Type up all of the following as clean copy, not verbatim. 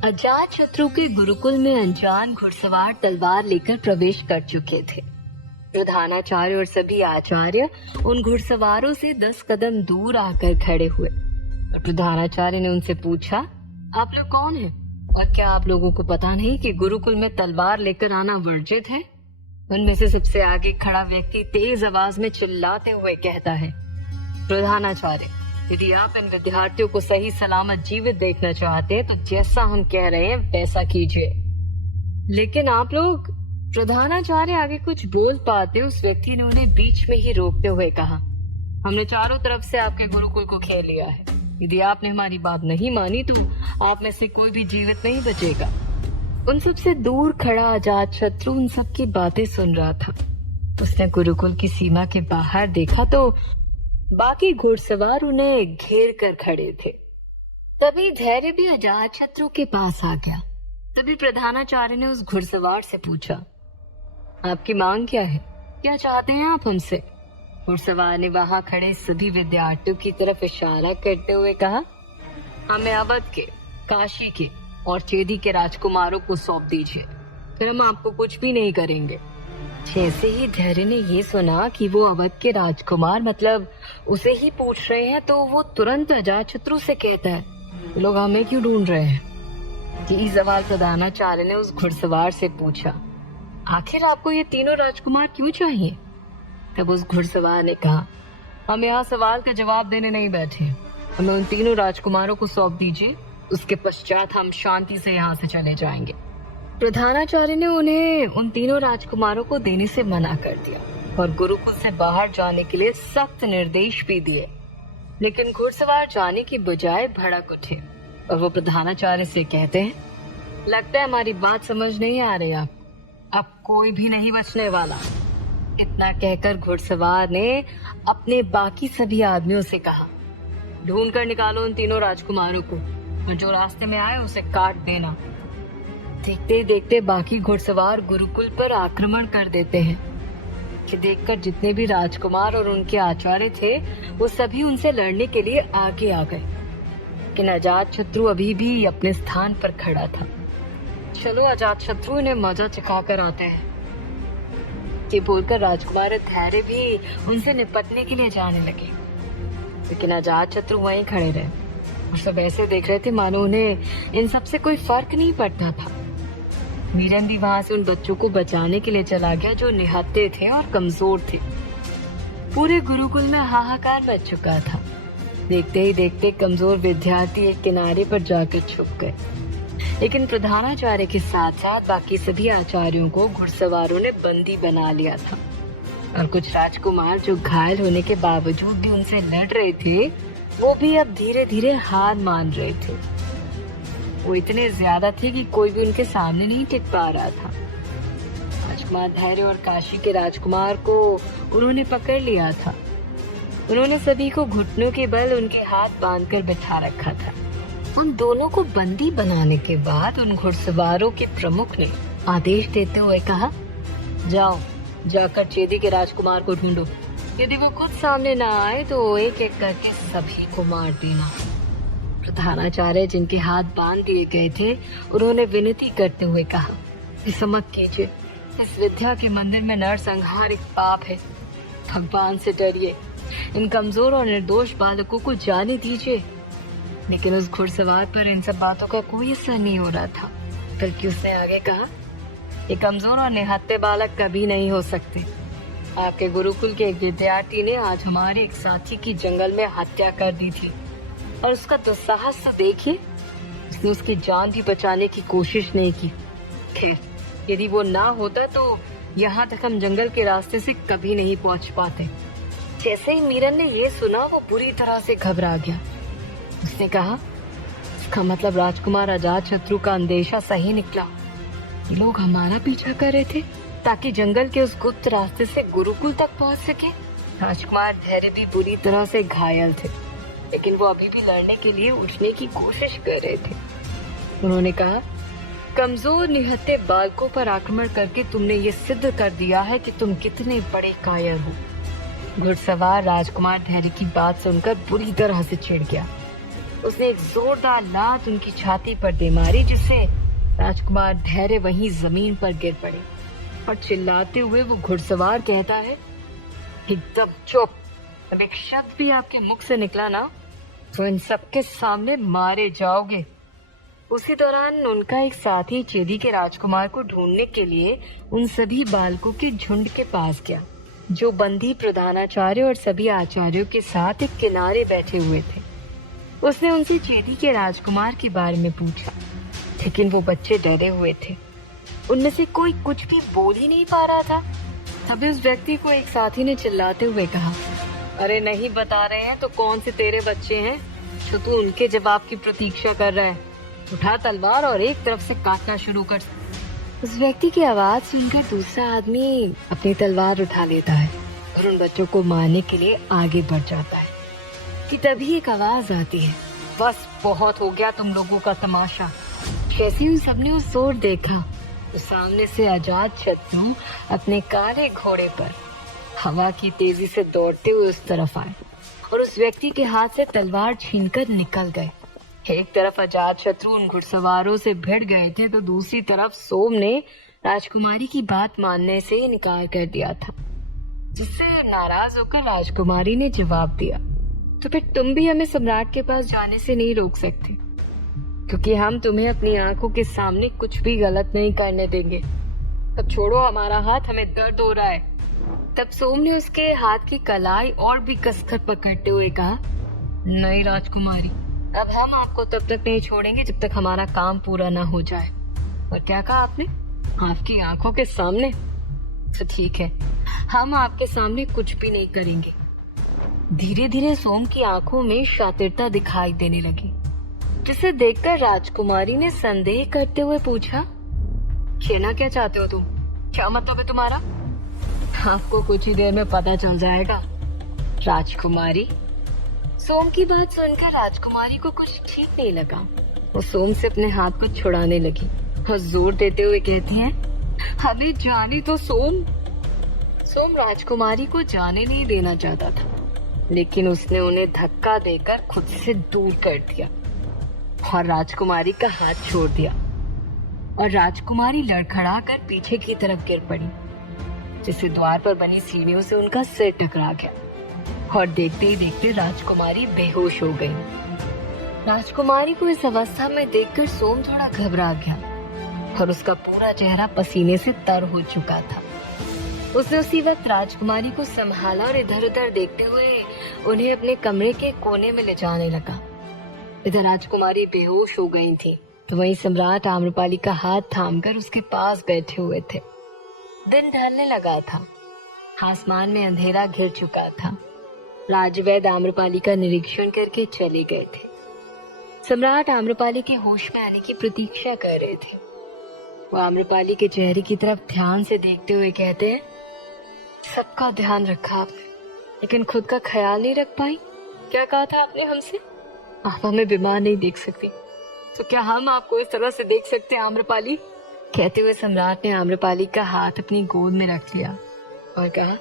अजातशत्रु के गुरुकुल में अनजान घुड़सवार तलवार लेकर प्रवेश कर चुके थे। प्रधानाचार्य और सभी आचार्य उन घुड़सवारों से 10 कदम दूर आकर खड़े हुए और प्रधानाचार्य ने उनसे पूछा, आप लोग कौन हैं और क्या आप लोगों को पता नहीं कि गुरुकुल में तलवार लेकर आना वर्जित है? उनमें से सबसे आगे खड़ा व्यक्ति तेज आवाज में चिल्लाते हुए कहता है, प्रधानाचार्य, यदि आप इन विद्यार्थियों को सही सलामत जीवित देखना चाहते हैं तो जैसा हम कह रहे हैं वैसा कीजिए। लेकिन आप लोग, प्रधानाचार्य आगे कुछ बोल पाते उस व्यक्ति ने उन्हें बीच में ही रोकते हुए कहा, हमने चारों तरफ से आपके गुरुकुल को घेर लिया है। यदि आपने हमारी बात नहीं मानी तो आप में से कोई भी जीवित नहीं बचेगा। उन सबसे दूर खड़ा अजातशत्रु उन सबकी बातें सुन रहा था। उसने गुरुकुल की सीमा के बाहर देखा तो बाकी घुड़सवार उन्हें घेर कर खड़े थे। तभी धैर्य भी अजातशत्रु के पास आ गया। तभी प्रधानाचार्य ने उस घुड़सवार से पूछा, आपकी मांग क्या है? क्या चाहते हैं आप हमसे? घुड़सवार ने वहां खड़े सभी विद्यार्थियों की तरफ इशारा करते हुए कहा, हमें अवध के, काशी के और चेदी के राजकुमारों को सौंप दीजिए, फिर हम आपको कुछ भी नहीं करेंगे। जैसे ही धैर्य ने ये सुना कि वो अवध के राजकुमार मतलब उसे ही पूछ रहे हैं तो वो तुरंत अजातशत्रु से कहता है, लोग हमें क्यों ढूंढ रहे हैं? यही सवाल प्रधानाचार्य ने उस घुड़सवार से पूछा, आखिर आपको ये तीनों राजकुमार क्यों चाहिए? तब उस घुड़सवार ने कहा, हम यहाँ सवाल का जवाब देने नहीं बैठे, हमें उन तीनों राजकुमारों को सौंप दीजिए, उसके पश्चात हम शांति से यहाँ से चले जाएंगे। प्रधानाचार्य ने उन्हें उन तीनों राजकुमारों को देने से मना कर दिया और गुरुकुल से बाहर जाने के लिए सख्त निर्देश भी दिए। लेकिन घुड़सवार जाने की बजाय भड़क उठे और वो प्रधानाचार्य से कहते हैं, लगता है हमारी बात समझ नहीं आ रही, अब कोई भी नहीं बचने वाला। इतना कहकर घुड़सवार ने अपने बाकी सभी आदमियों से कहा, ढूंढ कर निकालो उन तीनों राजकुमारों को और जो रास्ते में आए उसे काट देना। देखते ही देखते बाकी घुड़सवार गुरुकुल पर आक्रमण कर देते हैं कि देखकर जितने भी राजकुमार और उनके आचार्य थे वो सभी उनसे लड़ने के लिए आगे आ गए। लेकिन अजातशत्रु अभी भी अपने स्थान पर खड़ा था। चलो अजातशत्रु इन्हें मजा चखा कर आते हैं, ये बोलकर राजकुमार धैर्य भी उनसे निपटने के लिए जाने लगे। लेकिन अजातशत्रु वहीं खड़े रहे और सब ऐसे देख रहे थे मानो उन्हें इन सब से कोई फर्क नहीं पड़ता था। मीरन भी वहां से उन बच्चों को बचाने के लिए चला गया जो निहत्थे थे और कमजोर थे। पूरे गुरुकुल में हाहाकार मच चुका था। देखते ही देखते कमजोर विद्यार्थी एक किनारे पर जाकर छुप गए। लेकिन प्रधानाचार्य के साथ साथ बाकी सभी आचार्यों को घुड़सवारों ने बंदी बना लिया था और कुछ राजकुमार जो घायल होने के बावजूद भी उनसे लड़ रहे थे वो भी अब धीरे धीरे हार मान रहे थे। वो इतने ज्यादा थे कि कोई भी उनके सामने नहीं टिक पा रहा था। राजकुमार धैर्य और काशी के राजकुमार को उन्होंने पकड़ लिया था। उन्होंने सभी को घुटनों के बल उनके हाथ बांधकर बिठा रखा था। उन दोनों को बंदी बनाने के बाद उन घुड़सवारों के प्रमुख ने आदेश देते हुए कहा, जाओ जाकर चेदी के राजकुमार को ढूंढो, यदि वो खुद सामने ना आए तो एक एक करके सभी को मार देना। प्रधानाचार्य जिनके हाथ बांध दिए गए थे उन्होंने विनती करते हुए कहा, ऐसा मत कीजिए, इस विद्या के मंदिर में नरसंहार एक पाप है, भगवान से डरिए, इन कमजोर और निर्दोष बालकों को जाने दीजिए। लेकिन उस घुड़सवार पर इन सब बातों का कोई असर नहीं हो रहा था, बल्कि उसने आगे कहा, ये कमजोर और निहत्थे बालक कभी नहीं हो सकते। आपके गुरुकुल के एक विद्यार्थी ने आज हमारे एक साथी की जंगल में हत्या कर दी थी और उसका दुस्साहस तो देखिए, उसने उसकी जान भी बचाने की कोशिश नहीं की। खैर, यदि वो ना होता तो यहाँ तक हम जंगल के रास्ते से कभी नहीं पहुँच पाते। जैसे ही मीरन ने ये सुना वो बुरी तरह से घबरा गया। उसने कहा, इसका मतलब राजकुमार अजातशत्रु का अंदेशा सही निकला, ये लोग हमारा पीछा कर रहे थे ताकि जंगल के उस गुप्त रास्ते से गुरुकुल तक पहुंच सके। राजकुमार धैर्य भी बुरी तरह से घायल थे, लेकिन वो अभी भी लड़ने के लिए उठने की कोशिश कर रहे थे। उन्होंने कहा, कमजोर निहत्थे बालकों पर आक्रमण करके तुमने ये सिद्ध कर दिया है कि तुम कितने बड़े कायर हो। घुड़सवार राजकुमार धैर्य की बात सुनकर बुरी तरह से चिढ़ गया। उसने एक जोरदार लात उनकी छाती पर दे मारी, जिससे राजकुमार धैर्य वहीं जमीन पर गिर पड़े और चिल्लाते हुए वो घुड़सवार कहता है, एकदम चुप। अब एक शब्द भी आपके मुख से निकला ना तो इन सबके सामने मारे जाओगे। उसी दौरान उनका एक साथी चेदी के राजकुमार को ढूंढने के लिए उन सभी बालकों के झुंड के पास गया, जो बंदी प्रधानाचार्य और सभी आचार्यों के साथ एक किनारे बैठे हुए थे। उसने उनसे चेदी के राजकुमार के बारे में पूछा, लेकिन वो बच्चे डरे हुए थे। उनमें से कोई कुछ भी बोल ही नहीं पा रहा था। तभी उस व्यक्ति को एक साथी ने चिल्लाते हुए कहा, अरे नहीं बता रहे हैं तो कौन से तेरे बच्चे हैं जो तू उनके जवाब की प्रतीक्षा कर रहा है? उठा तलवार और एक तरफ से काटना शुरू कर। उस व्यक्ति की आवाज सुनकर दूसरा आदमी अपनी तलवार उठा लेता है और उन बच्चों को मारने के लिए आगे बढ़ जाता है कि तभी एक आवाज आती है, बस बहुत हो गया तुम लोगों का तमाशा। जैसे ही सबने उस ओर देखा तो सामने से अजात शत्रु अपने काले घोड़े पर हवा की तेजी से दौड़ते हुए उस तरफ आए और उस व्यक्ति के हाथ से तलवार छीनकर निकल गए। एक तरफ अजात शत्रु उन घुड़सवारों से भिड़ गए थे तो दूसरी तरफ सोम ने राजकुमारी की बात मानने से इनकार कर दिया था, जिससे नाराज होकर राजकुमारी ने जवाब दिया, तो फिर तुम भी हमें सम्राट के पास जाने से नहीं रोक सकते, क्योंकि हम तुम्हें अपनी आंखों के सामने कुछ भी गलत नहीं करने देंगे। अब छोड़ो हमारा हाथ, हमें दर्द हो रहा है। तब सोम ने उसके हाथ की कलाई और भी कसकर पकड़ते हुए कहा, नहीं राजकुमारी, अब हम आपको तब तक नहीं छोड़ेंगे जब तक हमारा काम पूरा ना हो जाए। और क्या कहा आपने? आपकी आंखों के सामने? तो ठीक है, हम आपके सामने कुछ भी नहीं करेंगे। धीरे धीरे सोम की आंखों में शातिरता दिखाई देने लगी, जिसे देखकर राजकुमारी ने संदेह करते हुए पूछा, कहना क्या चाहते हो तुम? क्या मतलब है तुम्हारा? आपको कुछ ही देर में पता चल जाएगा राजकुमारी। सोम की बात सुनकर राजकुमारी को कुछ ठीक नहीं लगा। वो सोम से अपने हाथ को छुड़ाने लगी और जोर देते हुए कहती है, हमें जाने तो सोम। सोम राजकुमारी को जाने नहीं देना चाहता था, लेकिन उसने उन्हें धक्का देकर खुद से दूर कर दिया और राजकुमारी का हाथ छोड़ दिया और राजकुमारी लड़खड़ाकर पीछे की तरफ गिर पड़ी, जिससे द्वार पर बनी सीढ़ियों से उनका सिर टकरा गया और देखते ही देखते राजकुमारी बेहोश हो गई। राजकुमारी को इस अवस्था में देखकर सोम थोड़ा घबरा गया और उसका पूरा चेहरा पसीने से तर हो चुका था। उसने उसी वक्त राजकुमारी को संभाला और इधर उधर देखते हुए उन्हें अपने कमरे के कोने में ले जाने लगा। इधर राजकुमारी बेहोश हो गई थी तो वहीं सम्राट आम्रपाली का हाथ थामकर उसके पास बैठे हुए थे। दिन ढलने लगा था, आसमान में अंधेरा घिर चुका था। राजवैद्य आम्रपाली का निरीक्षण करके चले गए थे। सम्राट आम्रपाली के होश में आने की प्रतीक्षा कर रहे थे। वो आम्रपाली के चेहरे की तरफ ध्यान से देखते हुए कहते हैं, सबका ध्यान रखा आपने, लेकिन खुद का ख्याल नहीं रख पाई। क्या कहा था आपने हमसे? आप हमें बीमार नहीं देख सकती, तो क्या हम आपको इस तरह से देख सकते हैं आम्रपाली? कहते हुए सम्राट ने आम्रपाली का हाथ अपनी गोद में रख लिया और कहा,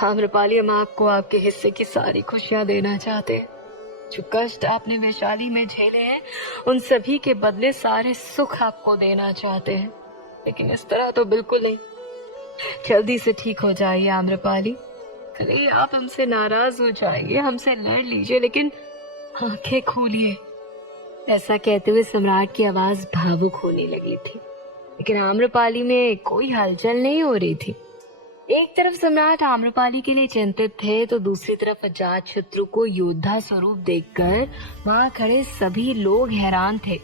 आम्रपाली, हम आपको आपके हिस्से की सारी खुशियां देना चाहते हैं। जो कष्ट आपने वैशाली में झेले हैं, उन सभी के बदले सारे सुख आपको देना चाहते हैं, लेकिन इस तरह तो बिल्कुल नहीं। जल्दी से ठीक हो जाइए आम्रपाली। अरे आप हमसे नाराज हो जाइए, हमसे लड़ लीजिए, लेकिन आंखें खोलिए। ऐसा कहते हुए सम्राट की आवाज भावुक होने लगी थी, लेकिन आम्रपाली में कोई हलचल नहीं हो रही थी। एक तरफ सम्राट आम्रपाली के लिए चिंतित थे तो दूसरी तरफ अजात शत्रु को योद्धा स्वरूप देखकर वहां खड़े सभी लोग हैरान थे।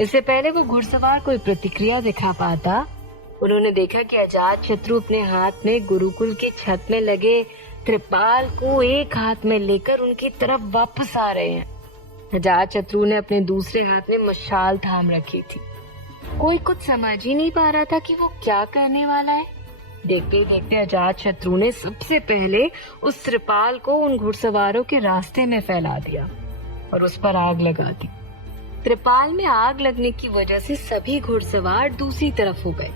इससे पहले वो घुड़सवार कोई प्रतिक्रिया दिखा पाता, उन्होंने देखा कि अजात शत्रु अपने हाथ में गुरुकुल की छत में लगे त्रिपाल को एक हाथ में लेकर उनकी तरफ वापस आ रहे हैं। अजात शत्रु ने अपने दूसरे हाथ में मशाल थाम रखी थी। कोई कुछ समझ ही नहीं पा रहा था कि वो क्या करने वाला है। देखते ही देखते अजात शत्रु ने सबसे पहले उस त्रिपाल को उन घुड़सवारों के रास्ते में फैला दिया और उस पर आग लगा दी। त्रिपाल में आग लगने की वजह से सभी घुड़सवार दूसरी तरफ हो गए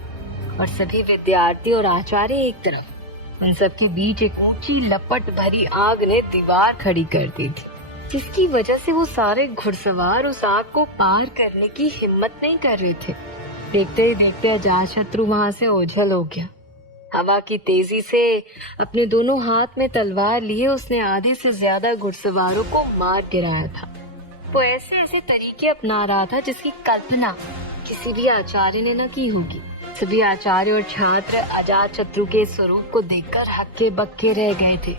और सभी विद्यार्थी और आचार्य एक तरफ। उन सब के बीच एक ऊंची लपट भरी आग ने दीवार खड़ी कर दी थी। जिसकी वजह से वो सारे घुड़सवार उस आग को पार करने की हिम्मत नहीं कर रहे थे। देखते ही देखते अजातशत्रु वहां से ओझल हो गया। हवा की तेजी से अपने दोनों हाथ में तलवार लिए उसने आधे से ज्यादा घुड़सवारों को मार गिराया था। वो ऐसे ऐसे तरीके अपना रहा था जिसकी कल्पना किसी भी आचार्य ने न की होगी। सभी आचार्य और छात्र अजातशत्रु के स्वरूप को देखकर हक्के बक्के रह गए थे।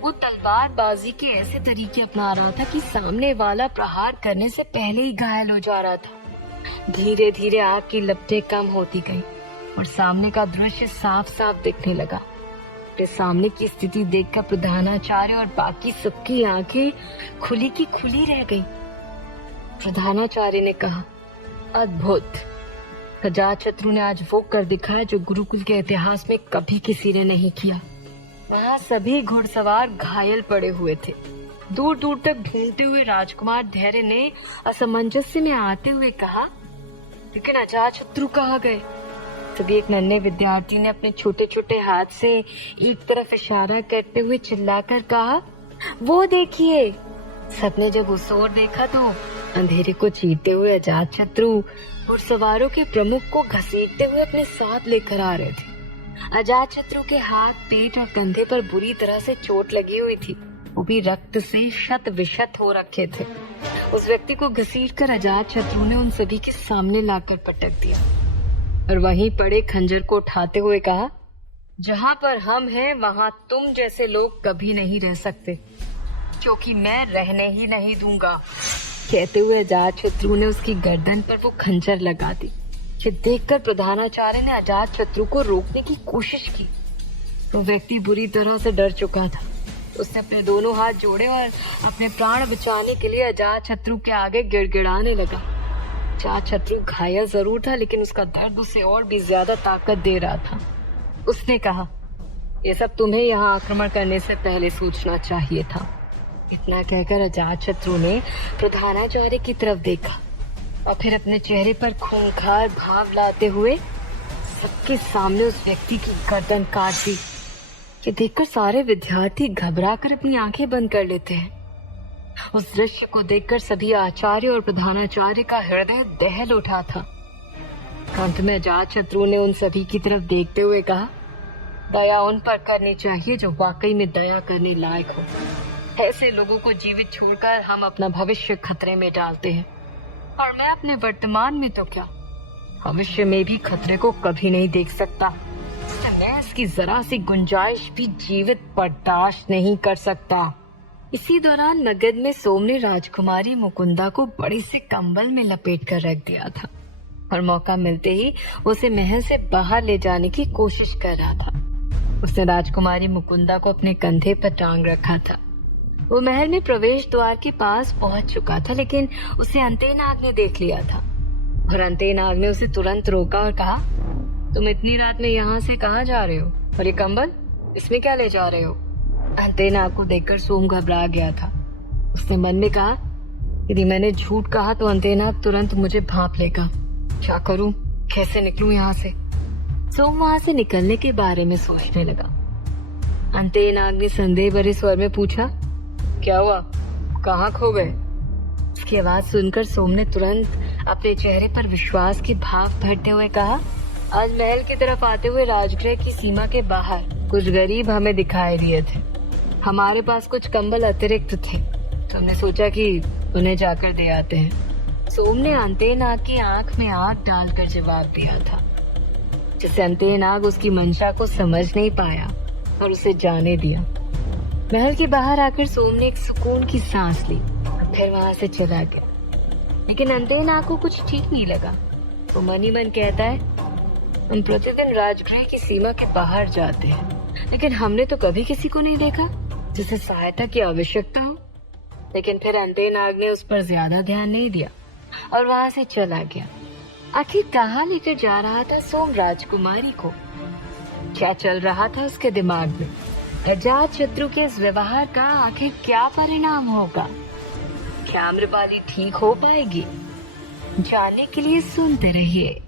वो तलवारबाजी के ऐसे तरीके अपना रहा था कि सामने वाला प्रहार करने से पहले ही घायल हो जा रहा था। धीरे धीरे आग की लपटें कम होती गई और सामने का दृश्य साफ साफ दिखने लगा। फिर सामने की स्थिति देखकर प्रधानाचार्य और बाकी सबकी आंखें खुली की खुली रह गई। प्रधानाचार्य ने कहा, अद्भुत! अजातशत्रु ने आज वो कर दिखाया जो गुरुकुल के इतिहास में कभी किसी ने नहीं किया। वहाँ सभी घुड़सवार घायल पड़े हुए थे। दूर दूर तक ढूंढते हुए राजकुमार धैर्य ने असमंजस्य में आते हुए कहा, लेकिन अजातशत्रु कहाँ गए? तभी एक नन्हे विद्यार्थी ने अपने छोटे छोटे हाथ से एक तरफ इशारा करते हुए चिल्लाकर कहा, वो देखिए। सबने जब उस ओर देखा तो अंधेरे को चीरते हुए अजातशत्रु घुड़सवारों के प्रमुख को घसीटते हुए अपने साथ लेकर आ रहे थे। अजातशत्रु के हाथ, पेट और कंधे पर बुरी तरह से चोट लगी हुई थी। वो भी रक्त से शत विशत हो रखे थे। उस व्यक्ति को घसीटकर अजातशत्रु ने उन सभी के सामने लाकर पटक दिया और वहीं पड़े खंजर को उठाते हुए कहा, जहाँ पर हम हैं वहाँ तुम जैसे लोग कभी नहीं रह सकते, क्योंकि मैं रहने ही नहीं दूंगा। कहते हुए अजातशत्रु ने उसकी गर्दन पर वो खंजर लगा दी। ये देखकर प्रधानाचार्य ने अजातशत्रु को रोकने की कोशिश की। वो व्यक्ति बुरी तरह से डर चुका था। उसने अपने दोनों हाथ जोड़े और अपने प्राण बचाने के लिए अजातशत्रु के आगे गिड़गिड़ाने लगा। अजातशत्रु घायल जरूर था, लेकिन उसका दर्द उसे और भी ज्यादा ताकत दे रहा था। उसने कहा, ये सब तुम्हें यहाँ आक्रमण करने से पहले सोचना चाहिए था। इतना कहकर अजातशत्रु ने प्रधानाचार्य की तरफ देखा और फिर अपने चेहरे पर खूंखार भाव लाते हुए सबके सामने उस व्यक्ति की गर्दन काट दी। ये देखकर सारे विद्यार्थी घबराकर अपनी आंखें बंद कर लेते हैं। उस दृश्य को देखकर सभी आचार्य और प्रधानाचार्य का हृदय दहल उठा था। अंत में अजातशत्रु ने उन सभी की तरफ देखते हुए कहा, दया उन पर करनी चाहिए जो वाकई में दया करने लायक हो। ऐसे लोगों को जीवित छोड़कर हम अपना भविष्य खतरे में डालते हैं, और मैं अपने वर्तमान में तो क्या, भविष्य में भी खतरे को कभी नहीं देख सकता। मैं इसकी जरा सी गुंजाइश भी जीवित बर्दाश्त नहीं कर सकता। इसी दौरान नगद में सोम ने राजकुमारी मुकुंदा को बड़े से कंबल में लपेट कर रख दिया था और मौका मिलते ही उसे महल से बाहर ले जाने की कोशिश कर रहा था। उसने राजकुमारी मुकुंदा को अपने कंधे पर टांग रखा था। वो महल में प्रवेश द्वार के पास पहुंच चुका था, लेकिन उसे अंतेनाग ने देख लिया था और अंतेनाग ने उसे तुरंत रोका और कहा, तुम इतनी रात में यहाँ से कहाँ जा रहे हो, और ये कंबल इसमें क्या ले जा रहे हो? अंतेनाग को देखकर सोम घबरा गया था। उसने मन में कहा, यदि मैंने झूठ कहा तो अंतेनाग तुरंत मुझे भांप लेगा। क्या करूं, कैसे निकलूं यहाँ से? सोम वहां से निकलने के बारे में सोचने लगा। अंतेनाग ने संदेह भरे स्वर में पूछा, क्या हुआ, कहाँ खो गए? उसकी आवाज सुनकर सोम ने तुरंत अपने चेहरे पर विश्वास के भाव भरते हुए कहा, आज महल की तरफ आते हुए राजगृह की सीमा के बाहर कुछ गरीब हमें दिखाई दिए थे। हमारे पास कुछ कंबल अतिरिक्त थे, तो हमने सोचा कि उन्हें जाकर दे आते हैं। सोम ने अंतेनाग की आंख में आंख डालकर जवाब दिया था, जिससे अंतेनाग उसकी मंशा को समझ नहीं पाया और उसे जाने दिया। महल के बाहर आकर सोम ने एक सुकून की सांस ली, फिर वहां से चला गया। लेकिन अंतेनाग को कुछ ठीक नहीं लगा। वो मन ही मन कहता है, हम प्रतिदिन राजगृह की सीमा के बाहर जाते हैं, लेकिन हमने तो कभी किसी को नहीं देखा जिसे सहायता की आवश्यकता हो। लेकिन फिर अंतेनाग ने उस पर ज्यादा ध्यान नहीं दिया और वहां से चला गया। आखिर कहाँ लेकर जा रहा था सोम राजकुमारी को? क्या चल रहा था उसके दिमाग में? अजातशत्रु के इस व्यवहार का आखिर क्या परिणाम होगा? क्या आम्रपाली ठीक हो पाएगी? जानने के लिए सुनते रहिए।